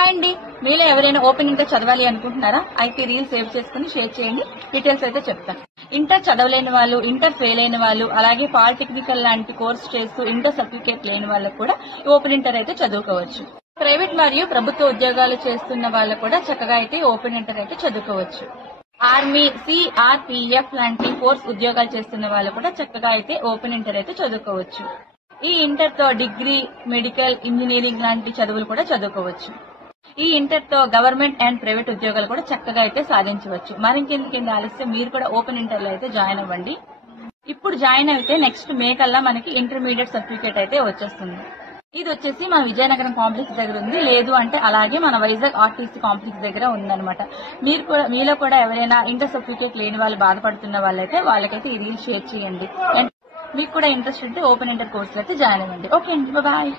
Hi అండి, మీలో ఎవరైనా ఓపెన్ ఇంటర్ చదవాలి అనుకుంటున్నారా? అయితే రీల్ సేవ్ చేసుకుని షేర్ చేయండి. డీటెయిల్స్ అయితే చెప్తాను. ఇంటర్ చదవలేని వాళ్ళు, ఇంటర్ ఫెయిల్ అయిన వాళ్ళు, అలాగే పాలిటెక్నికల్ లాంటి కోర్స్ చేస్తూ ఇంటర్ సర్టిఫికేట్ లేని వాళ్ళకు కూడా ఓపెన్ ఇంటర్ అయితే చదువుకోవచ్చు. ప్రైవేట్ మరియు ప్రభుత్వ ఉద్యోగాలు చేస్తున్న వాళ్ళు కూడా చక్కగా అయితే ఓపెన్ ఇంటర్ అయితే చదువుకోవచ్చు. ఆర్మీ, సిఆర్పిఎఫ్ లాంటి కోర్స్ ఉద్యోగాలు చేస్తున్న వాళ్ళు కూడా చక్కగా అయితే ఓపెన్ ఇంటర్ అయితే చదువుకోవచ్చు. ఈ ఇంటర్ తో డిగ్రీ, మెడికల్, ఇంజనీరింగ్ లాంటి చదువులు కూడా చదువుకోవచ్చు. ఈ ఇంటర్ తో గవర్నమెంట్ అండ్ ప్రైవేట్ ఉద్యోగాలు కూడా చక్కగా అయితే సాధించవచ్చు. మరింకెందుకు ఆలస్యం, మీరు కూడా ఓపెన్ ఇంటర్ లో అయితే జాయిన్ అవ్వండి. ఇప్పుడు జాయిన్ అయితే నెక్స్ట్ మే కల్లా మనకి ఇంటర్మీడియట్ సర్టిఫికేట్ అయితే వచ్చేస్తుంది. ఇది వచ్చేసి మన విజయనగరం కాంప్లెక్స్ దగ్గర ఉంది, లేదు అంటే అలాగే మన వైజాగ్ ఆర్టీసీ కాంప్లెక్స్ దగ్గర ఉందన్నమాట. మీలో కూడా ఎవరైనా ఇంటర్ సర్టిఫికేట్ లేని వాళ్ళు బాధపడుతున్న వాళ్ళైతే వాళ్ళకైతే ఈ రీల్ షేర్ చేయండి. మీకు కూడా ఇంట్రెస్ట్ ఉంటే ఓపెన్ ఇంటర్ కోర్సులు అయితే జాయిన్ అవ్వండి. ఓకే అండి, బాయ్.